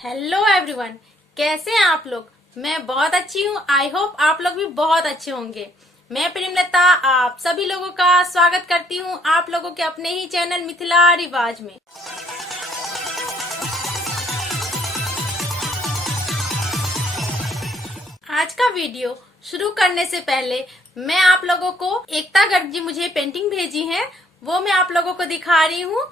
Hello everyone, कैसे हैं आप लोग। मैं बहुत अच्छी हूँ। आई होप आप लोग भी बहुत अच्छे होंगे। मैं प्रेमलता आप सभी लोगों का स्वागत करती हूँ आप लोगों के अपने ही चैनल मिथिला रिवाज में। आज का वीडियो शुरू करने से पहले मैं आप लोगों को एकता गर्ग जी मुझे पेंटिंग भेजी है, वो मैं आप लोगों को दिखा रही हूँ,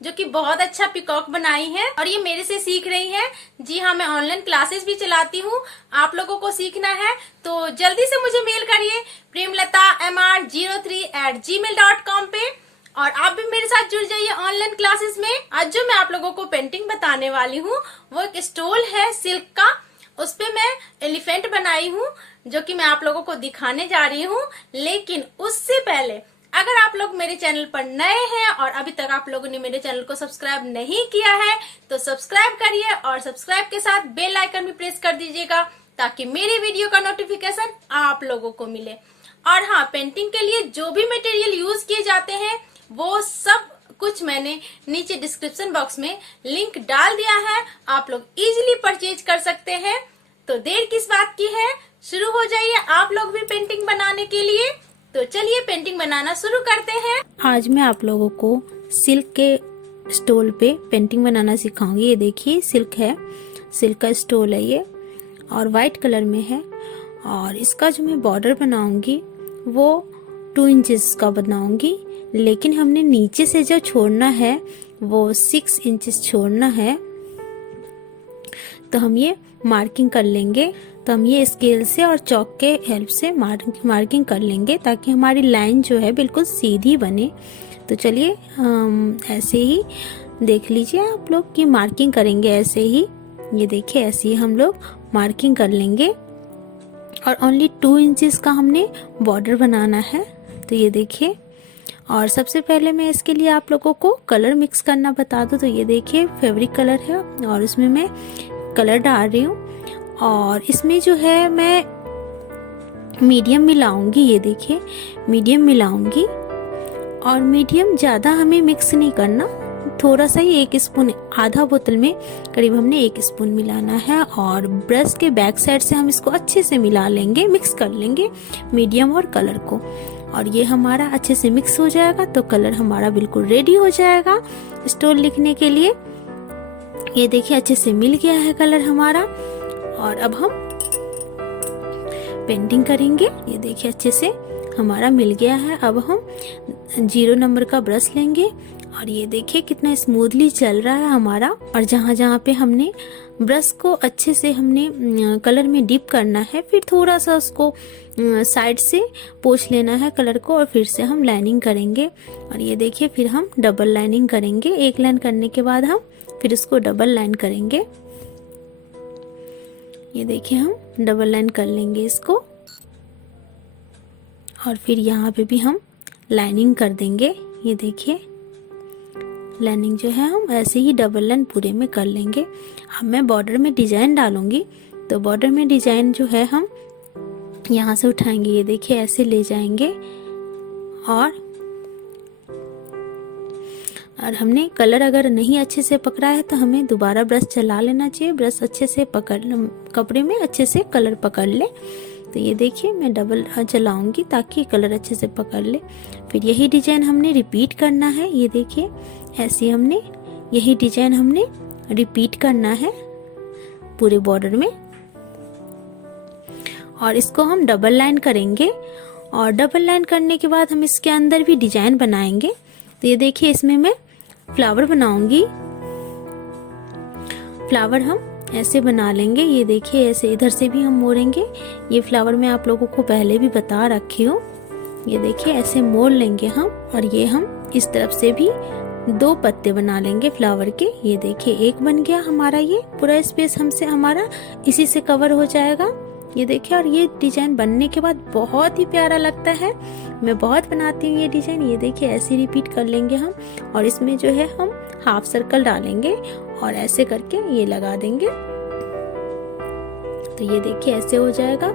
जो कि बहुत अच्छा पिकॉक बनाई है और ये मेरे से सीख रही है। जी हाँ, मैं ऑनलाइन क्लासेस भी चलाती हूँ। आप लोगों को सीखना है तो जल्दी से मुझे मेल करिए premlata03@gmail.com पे, और आप भी मेरे साथ जुड़ जाइए ऑनलाइन क्लासेस में। आज जो मैं आप लोगों को पेंटिंग बताने वाली हूँ वो एक स्टोल है सिल्क का। उस पे मैं एलिफेंट बनाई हूँ जो कि मैं आप लोगों को दिखाने जा रही हूँ। लेकिन उससे पहले अगर आप लोग मेरे चैनल पर नए हैं और अभी तक आप लोगों ने मेरे चैनल को सब्सक्राइब नहीं किया है तो सब्सक्राइब करिए और सब्सक्राइब के साथ बेल आइकन भी प्रेस कर दीजिएगा ताकि मेरी वीडियो का नोटिफिकेशन आप लोगों को मिले। और हाँ, पेंटिंग के लिए जो भी मटेरियल यूज किए जाते हैं वो सब कुछ मैंने नीचे डिस्क्रिप्शन बॉक्स में लिंक डाल दिया है, आप लोग इजीली परचेज कर सकते हैं। तो देर किस बात की है, शुरू हो जाइए आप लोग भी पेंटिंग बनाने के लिए। तो चलिए पेंटिंग बनाना शुरू करते हैं। आज मैं आप लोगों को सिल्क के स्टोल पे पेंटिंग बनाना सिखाऊंगी। ये देखिए सिल्क है, सिल्क का स्टोल है ये और वाइट कलर में है। और इसका जो मैं बॉर्डर बनाऊंगी वो 2 इंचेस का बनाऊंगी, लेकिन हमने नीचे से जो छोड़ना है वो 6 इंचेस छोड़ना है। तो हम ये मार्किंग कर लेंगे। तो हम ये स्केल से और चौक के हेल्प से मार्किंग कर लेंगे ताकि हमारी लाइन जो है बिल्कुल सीधी बने। तो चलिए ऐसे ही देख लीजिए आप लोग कि मार्किंग करेंगे ऐसे ही। ये देखिए ऐसे ही हम लोग मार्किंग कर लेंगे और ओनली 2 इंचेस का हमने बॉर्डर बनाना है। तो ये देखिए, और सबसे पहले मैं इसके लिए आप लोगों को कलर मिक्स करना बता दूं। तो ये देखिए फैब्रिक कलर है और उसमें मैं कलर डाल रही हूँ और इसमें जो है मैं मीडियम मिलाऊंगी। ये देखिए मीडियम मिलाऊंगी और मीडियम ज़्यादा हमें मिक्स नहीं करना, थोड़ा सा ही 1 स्पून, आधा बोतल में करीब हमने 1 स्पून मिलाना है। और ब्रश के बैक साइड से हम इसको अच्छे से मिला लेंगे, मिक्स कर लेंगे मीडियम और कलर को। और ये हमारा अच्छे से मिक्स हो जाएगा तो कलर हमारा बिल्कुल रेडी हो जाएगा स्टोल लिखने के लिए। ये देखिए अच्छे से मिल गया है कलर हमारा और अब हम पेंटिंग करेंगे। ये देखिए अच्छे से हमारा मिल गया है। अब हम 0 नंबर का ब्रश लेंगे और ये देखिए कितना स्मूथली चल रहा है हमारा। और जहाँ जहाँ पे हमने ब्रश को अच्छे से हमने कलर में डिप करना है, फिर थोड़ा सा उसको साइड से पोंछ लेना है कलर को और फिर से हम लाइनिंग करेंगे। और ये देखिए फिर हम डबल लाइनिंग करेंगे। एक लाइन करने के बाद हम फिर इसको डबल लाइन करेंगे। ये देखिए हम डबल लाइन कर लेंगे इसको और फिर यहाँ पे भी हम लाइनिंग कर देंगे। ये देखिए लाइनिंग जो है हम ऐसे ही डबल लाइन पूरे में कर लेंगे। अब मैं बॉर्डर में डिजाइन डालूंगी तो बॉर्डर में डिजाइन जो है हम यहाँ से उठाएंगे। ये देखिए ऐसे ले जाएंगे और हमने कलर अगर नहीं अच्छे से पकड़ा है तो हमें दोबारा ब्रश चला लेना चाहिए। ब्रश अच्छे से पकड़, कपड़े में अच्छे से कलर पकड़ ले। तो ये देखिए मैं डबल चलाऊंगी ताकि कलर अच्छे से पकड़ ले। फिर यही डिजाइन हमने रिपीट करना है। ये देखिए ऐसे हमने यही डिजाइन हमने रिपीट करना है पूरे बॉर्डर में और इसको हम डबल लाइन करेंगे। और डबल लाइन करने के बाद हम इसके अंदर भी डिजाइन बनाएंगे। तो ये देखिए इसमें मैं फ्लावर बनाऊंगी। फ्लावर हम ऐसे बना लेंगे। ये देखिए ऐसे इधर से भी हम मोड़ेंगे। ये फ्लावर मैं आप लोगों को पहले भी बता रखी हूँ। ये देखिए ऐसे मोड़ लेंगे हम और ये हम इस तरफ से भी 2 पत्ते बना लेंगे फ्लावर के। ये देखिए एक बन गया हमारा, ये पूरा स्पेस हमसे हमारा इसी से कवर हो जाएगा। ये देखिए और ये डिजाइन बनने के बाद बहुत ही प्यारा लगता है। मैं बहुत बनाती हूँ ये डिजाइन। ये देखिए ऐसे रिपीट कर लेंगे हम और इसमें जो है हम हाफ सर्कल डालेंगे और ऐसे करके ये लगा देंगे। तो ये देखिए ऐसे हो जाएगा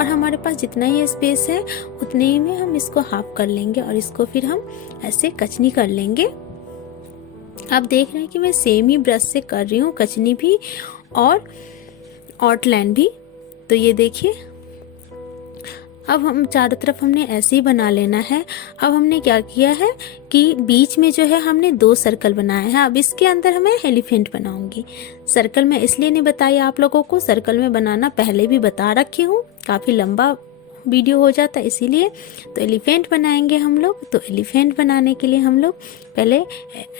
और हमारे पास जितना ही स्पेस है उतने ही में हम इसको हाफ कर लेंगे और इसको फिर हम ऐसे कचनी कर लेंगे। आप देख रहे हैं कि मैं सेम ही ब्रश से कर रही हूँ कचनी भी और आउटलाइन भी। तो ये देखिए, अब हम चारों तरफ हमने ऐसे ही बना लेना है। अब हमने क्या किया है कि बीच में जो है हमने 2 सर्कल बनाए हैं। अब इसके अंदर मैं एलिफेंट बनाऊंगी। सर्कल में इसलिए नहीं बताई आप लोगों को, सर्कल में बनाना पहले भी बता रखी हूँ, काफी लंबा वीडियो हो जाता है इसीलिए। तो एलिफेंट बनाएंगे हम लोग। तो एलिफेंट बनाने के लिए हम लोग पहले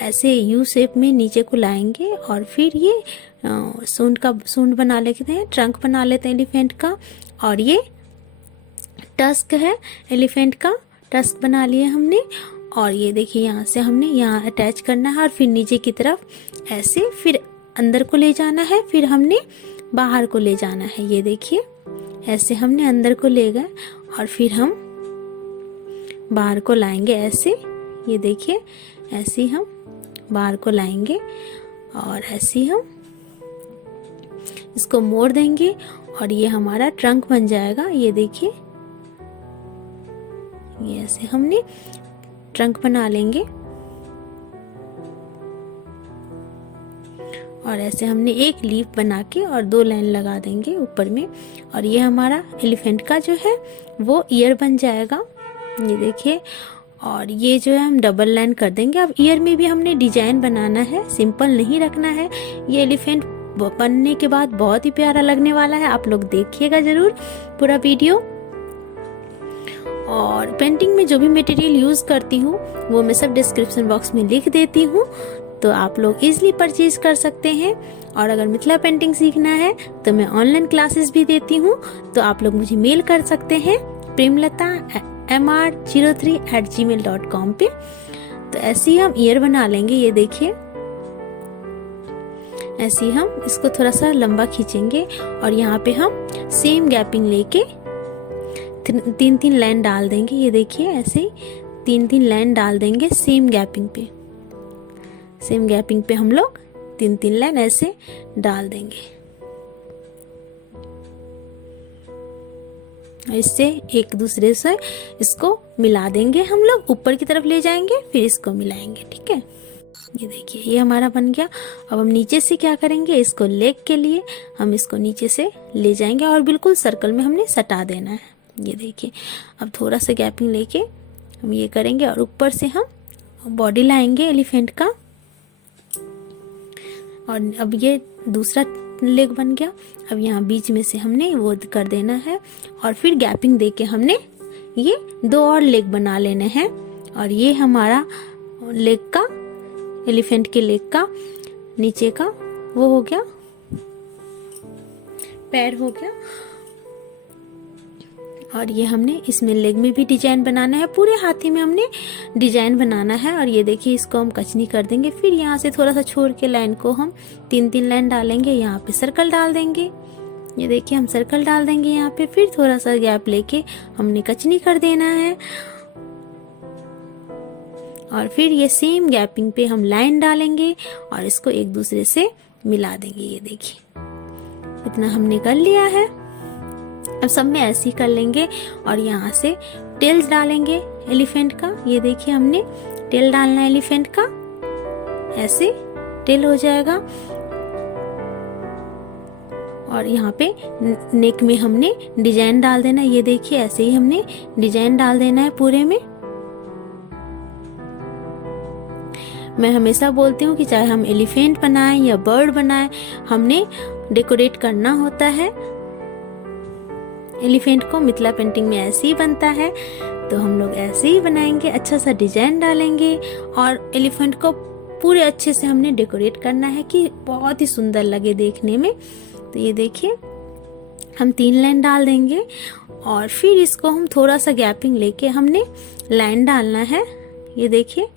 ऐसे यू शेप में नीचे को लाएंगे और फिर ये सूंड बना लेते हैं, ट्रंक बना लेते हैं एलिफेंट का। और ये टस्क है एलिफेंट का, टस्क बना लिए हमने। और ये देखिए यहाँ से हमने यहाँ अटैच करना है और फिर नीचे की तरफ ऐसे फिर अंदर को ले जाना है, फिर हमने बाहर को ले जाना है। ये देखिए ऐसे हमने अंदर को ले गए और फिर हम बाहर को लाएंगे ऐसे। ये देखिए ऐसे हम बाहर को लाएंगे और ऐसे हम इसको मोड़ देंगे और ये हमारा ट्रंक बन जाएगा। ये देखिए ये ऐसे हमने ट्रंक बना लेंगे और ऐसे हमने एक लीफ बना के और 2 लाइन लगा देंगे ऊपर में। और ये हमारा एलिफेंट का जो है वो ईयर बन जाएगा। ये देखिए, और ये जो है हम डबल लाइन कर देंगे। अब ईयर में भी हमने डिजाइन बनाना है, सिंपल नहीं रखना है। ये एलिफेंट बनने के बाद बहुत ही प्यारा लगने वाला है। आप लोग देखिएगा जरूर पूरा वीडियो। और पेंटिंग में जो भी मटेरियल यूज करती हूँ वो मैं सब डिस्क्रिप्शन बॉक्स में लिख देती हूँ, तो आप लोग इजीली परचेज कर सकते हैं। और अगर मिथिला पेंटिंग सीखना है तो मैं ऑनलाइन क्लासेस भी देती हूँ, तो आप लोग मुझे मेल कर सकते हैं premlata.mr03@gmail.com पे। तो ऐसे ही हम ईयर बना लेंगे। ये देखिए ऐसे ही हम इसको थोड़ा सा लंबा खींचेंगे और यहाँ पे हम सेम गैपिंग लेके 3-3 लाइन डाल देंगे। ये देखिए ऐसे ही 3-3 लाइन डाल देंगे सेम गैपिंग पे। सेम गैपिंग पे हम लोग 3-3 लाइन ऐसे डाल देंगे। इससे एक दूसरे से इसको मिला देंगे, हम लोग ऊपर की तरफ ले जाएंगे फिर इसको मिलाएंगे। ठीक है, ये देखिए ये हमारा बन गया। अब हम नीचे से क्या करेंगे, इसको लेग के लिए हम इसको नीचे से ले जाएंगे और बिल्कुल सर्कल में हमने सटा देना है। ये देखिए, अब थोड़ा सा गैपिंग लेके हम ये करेंगे और ऊपर से हम बॉडी लाएंगे एलिफेंट का। और अब ये दूसरा लेग बन गया। अब यहाँ बीच में से हमने वो कर देना है और फिर गैपिंग देके हमने ये 2 और लेग बना लेने हैं। और ये हमारा लेग का, एलिफेंट के लेग का नीचे का वो हो गया, पैर हो गया। और ये हमने इसमें लेग में भी डिजाइन बनाना है, पूरे हाथी में हमने डिजाइन बनाना है। और ये देखिए इसको हम कचनी कर देंगे, फिर यहाँ से थोड़ा सा छोड़ के लाइन को हम 3-3 लाइन डालेंगे, यहाँ पे सर्कल डाल देंगे। ये देखिए हम सर्कल डाल देंगे यहाँ पे, फिर थोड़ा सा गैप लेके हमने कचनी कर देना है और फिर ये सेम गैपिंग पे हम लाइन डालेंगे और इसको एक दूसरे से मिला देंगे। ये देखिए इतना हमने कर लिया है। अब सब में ऐसे ही कर लेंगे और यहाँ से टेल्स डालेंगे एलिफेंट का। ये देखिए हमने टेल डालना है एलिफेंट का, ऐसे टेल हो जाएगा। और यहाँ पे नेक में हमने डिजाइन डाल देना है। ये देखिए ऐसे ही हमने डिजाइन डाल देना है पूरे में। मैं हमेशा बोलती हूँ कि चाहे हम एलिफेंट बनाएं या बर्ड बनाएं, हमने डेकोरेट करना होता है। एलिफेंट को मिथिला पेंटिंग में ऐसे ही बनता है, तो हम लोग ऐसे ही बनाएंगे, अच्छा सा डिजाइन डालेंगे और एलिफेंट को पूरे अच्छे से हमने डेकोरेट करना है कि बहुत ही सुंदर लगे देखने में। तो ये देखिए हम 3 लाइन डाल देंगे और फिर इसको हम थोड़ा सा गैपिंग लेके हमने लाइन डालना है। ये देखिए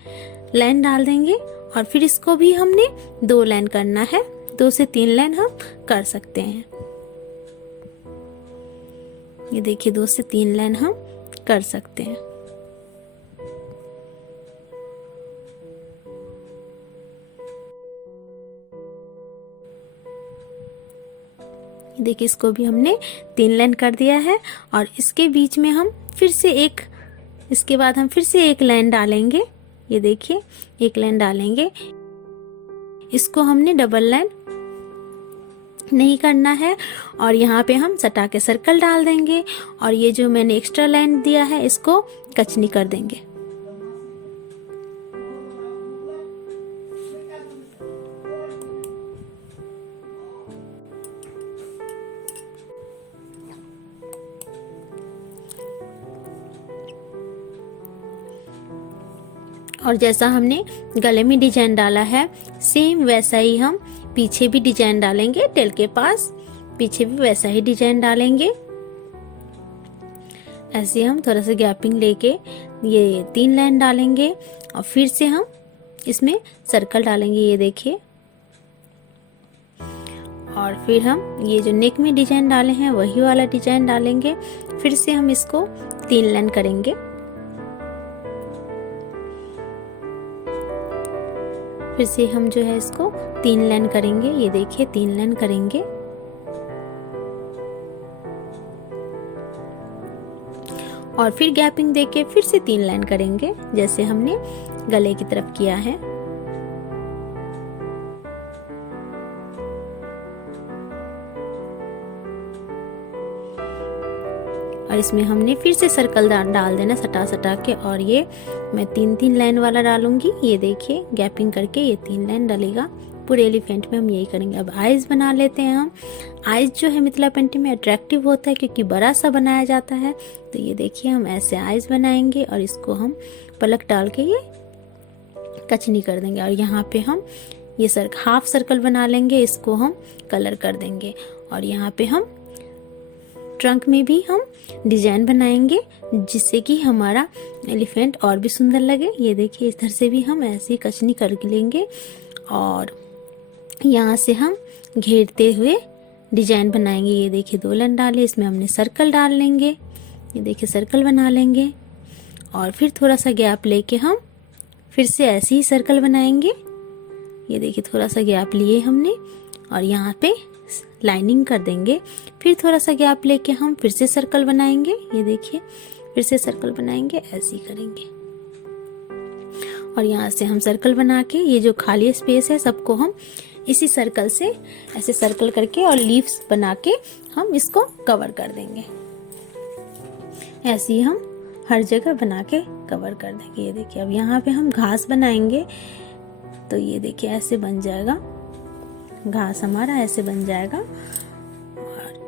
लाइन डाल देंगे और फिर इसको भी हमने 2 लाइन करना है, 2 से 3 लाइन हम कर सकते हैं। ये देखिए 2 से 3 लाइन हम कर सकते हैं। देखिए इसको भी हमने 3 लाइन कर दिया है। और इसके बीच में हम फिर से इसके बाद हम फिर से एक लाइन डालेंगे। ये देखिए एक लाइन डालेंगे, इसको हमने डबल लाइन नहीं करना है। और यहाँ पे हम सटा के सर्कल डाल देंगे और ये जो मैंने एक्स्ट्रा लाइन दिया है इसको कचनी कर देंगे। और जैसा हमने गले में डिजाइन डाला है सेम वैसा ही हम पीछे भी डिजाइन डालेंगे। टेल के पास पीछे भी वैसा ही डिजाइन डालेंगे। ऐसे हम थोड़ा सा गैपिंग लेके ये 3 लाइन डालेंगे और फिर से हम इसमें सर्कल डालेंगे। ये देखिए, और फिर हम ये जो नेक में डिजाइन डाले हैं वही वाला डिजाइन डालेंगे। फिर से हम इसको 3 लाइन करेंगे। फिर से हम जो है इसको 3 लाइन करेंगे। ये देखिए 3 लाइन करेंगे और फिर गैपिंग देके फिर से 3 लाइन करेंगे जैसे हमने गले की तरफ किया है। और इसमें हमने फिर से सर्कल डाल देना सटा सटा के। और ये मैं 3 लाइन वाला डालूंगी। ये देखिए गैपिंग करके ये 3 लाइन डलेगा। पूरे एलिफेंट में हम यही करेंगे। अब आईज बना लेते हैं हम। आईज जो है मिथिला पेंटिंग में अट्रैक्टिव होता है क्योंकि बड़ा सा बनाया जाता है। तो ये देखिए हम ऐसे आईज बनाएंगे और इसको हम पलक डाल के ये कचनी कर देंगे। और यहाँ पे हम ये हाफ सर्कल बना लेंगे, इसको हम कलर कर देंगे। और यहाँ पे हम ट्रंक में भी हम डिजाइन बनाएंगे जिससे कि हमारा एलिफेंट और भी सुंदर लगे। ये देखिए इधर से भी हम ऐसी कचनी कर लेंगे और यहाँ से हम घेरते हुए डिजाइन बनाएंगे। ये देखिए 2 लाइन डाले, इसमें हमने सर्कल डाल लेंगे। ये देखिए सर्कल बना लेंगे और फिर थोड़ा सा गैप लेके हम फिर से ऐसे ही सर्कल बनाएंगे। ये देखिए थोड़ा सा गैप लिए हमने और यहाँ पे लाइनिंग कर देंगे। फिर थोड़ा सा गैप लेके हम फिर से सर्कल बनाएंगे। ये देखिए फिर से सर्कल बनाएंगे, ऐसे ही करेंगे। और यहाँ से हम सर्कल बना के ये जो खाली स्पेस है सबको हम इसी सर्कल से ऐसे सर्कल करके और लीव्स बना के हम इसको कवर कर देंगे। ऐसे ही हम हर जगह बना के कवर कर देंगे। ये देखिए अब यहाँ पे हम घास बनाएंगे। तो ये देखिए ऐसे बन जाएगा घास, हमारा ऐसे बन जाएगा। और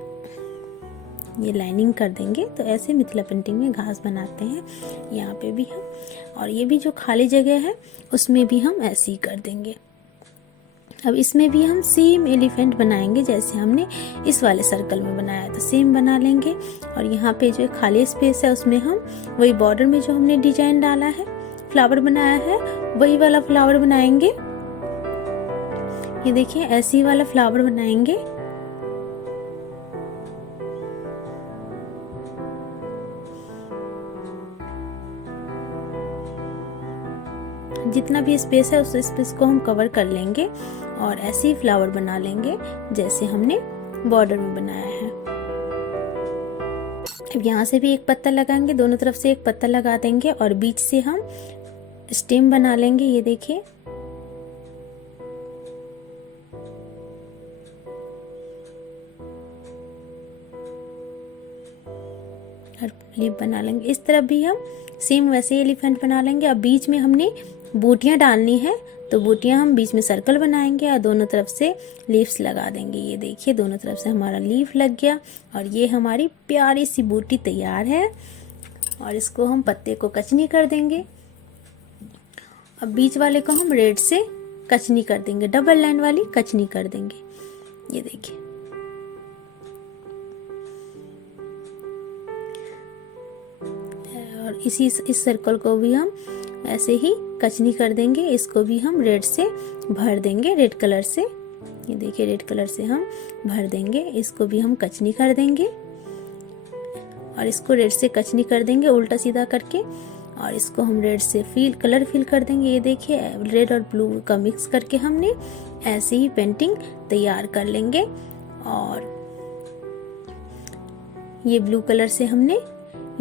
ये लाइनिंग कर देंगे। तो ऐसे मिथिला पेंटिंग में घास बनाते हैं। यहाँ पे भी हम, और ये भी जो खाली जगह है उसमें भी हम ऐसे ही कर देंगे। अब इसमें भी हम सेम एलिफेंट बनाएंगे जैसे हमने इस वाले सर्कल में बनाया। तो सेम बना लेंगे और यहाँ पे जो खाली स्पेस है उसमें हम वही बॉर्डर में जो हमने डिजाइन डाला है, फ्लावर बनाया है, वही वाला फ्लावर बनाएंगे। ये देखिए ऐसी वाला फ्लावर बनाएंगे। जितना भी स्पेस है उस स्पेस को हम कवर कर लेंगे और ऐसे ही फ्लावर बना लेंगे जैसे हमने बॉर्डर में बनाया है। अब यहाँ से भी एक पत्ता लगाएंगे, दोनों तरफ से एक पत्ता लगा देंगे और बीच से हम स्टेम बना लेंगे। ये देखिए लीफ बना लेंगे। इस तरफ भी हम सेम वैसे ही एलिफेंट बना लेंगे। अब बीच में हमने बूटियां डालनी है तो बूटियां हम बीच में सर्कल बनाएंगे और दोनों तरफ से लीव्स लगा देंगे। ये देखिए दोनों तरफ से हमारा लीफ लग गया और ये हमारी प्यारी सी बूटी तैयार है। और इसको हम पत्ते को कचनी कर देंगे। अब बीच वाले को हम रेड से कचनी कर देंगे, डबल लाइन वाली कचनी कर देंगे। ये देखिए और इस सर्कल को भी हम ऐसे ही कचनी कर देंगे। इसको भी हम रेड से भर देंगे, रेड कलर से। ये देखिए रेड कलर से हम भर देंगे। इसको भी हम कचनी कर देंगे और इसको रेड से कचनी कर देंगे उल्टा सीधा करके। और इसको हम रेड से कलर फिल कर देंगे। ये देखिए रेड और ब्लू का मिक्स करके हमने ऐसे ही पेंटिंग तैयार कर लेंगे। और ये ब्लू कलर से हमने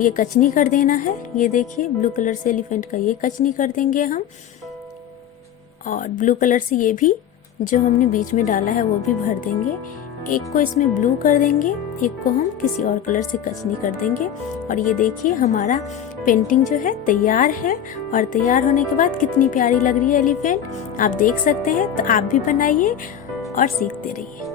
ये कचनी कर देना है। ये देखिए ब्लू कलर से एलिफेंट का ये कचनी कर देंगे हम, और ब्लू कलर से ये भी जो हमने बीच में डाला है वो भी भर देंगे। एक को इसमें ब्लू कर देंगे, एक को हम किसी और कलर से कचनी कर देंगे। और ये देखिए हमारा पेंटिंग जो है तैयार है। और तैयार होने के बाद कितनी प्यारी लग रही है एलिफेंट, आप देख सकते हैं। तो आप भी बनाइए और सीखते रहिए।